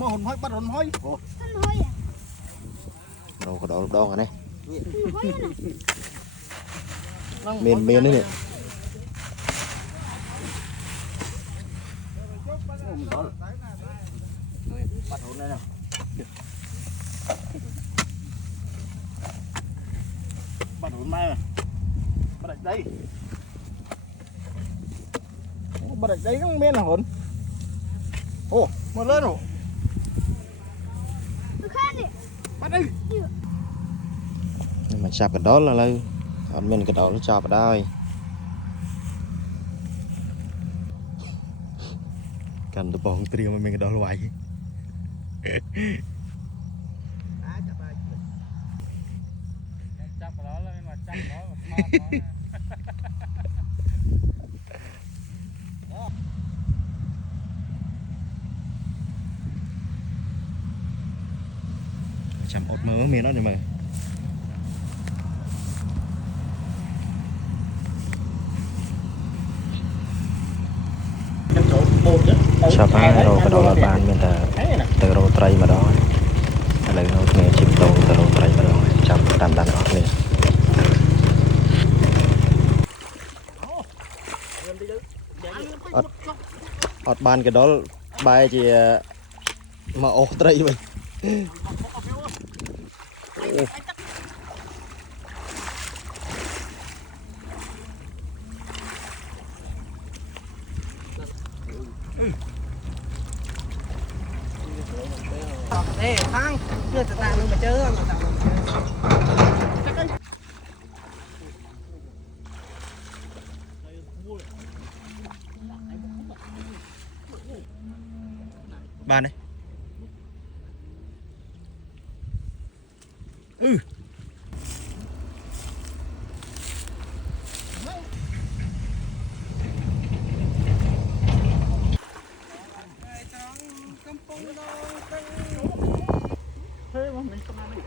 mà hồn hoi bắt hồn hoi đâu có đâu đâu này miền miền đấy nè bắt hồn đây nào bắt hồn mai mà bắt đây bắt đây nó miền là hồn ô mà lớn rồi bắt đi nhưng mà chạp cái đó là lâu còn mình cái đó nó chạp ở đây cầm tụi bọn tiêu mà mình cái đó là vậy chạm ột mớ miền đó nhưng mà chạp hai rồi cái đó là bàn mình là từ rồi tray mà đó lấy nó nghe chìm tàu từ rồi tray mà đó chạm đàn đàn ọt liền ọt bàn cái đó bài chỉ mà ột tray vậy Ê, thang, chưa tự tạo luôn mà chơi mà tạo. bàn đấy thế mà mình không ăn đi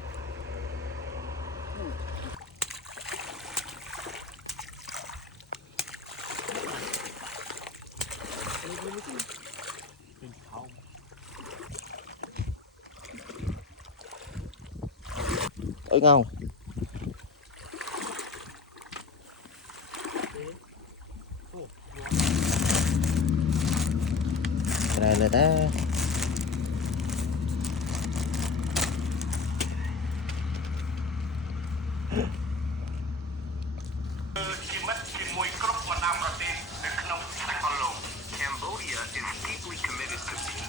ơi ngon cái này là đã Cambodia is deeply committed to peace.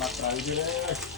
mặt trời dưới đấy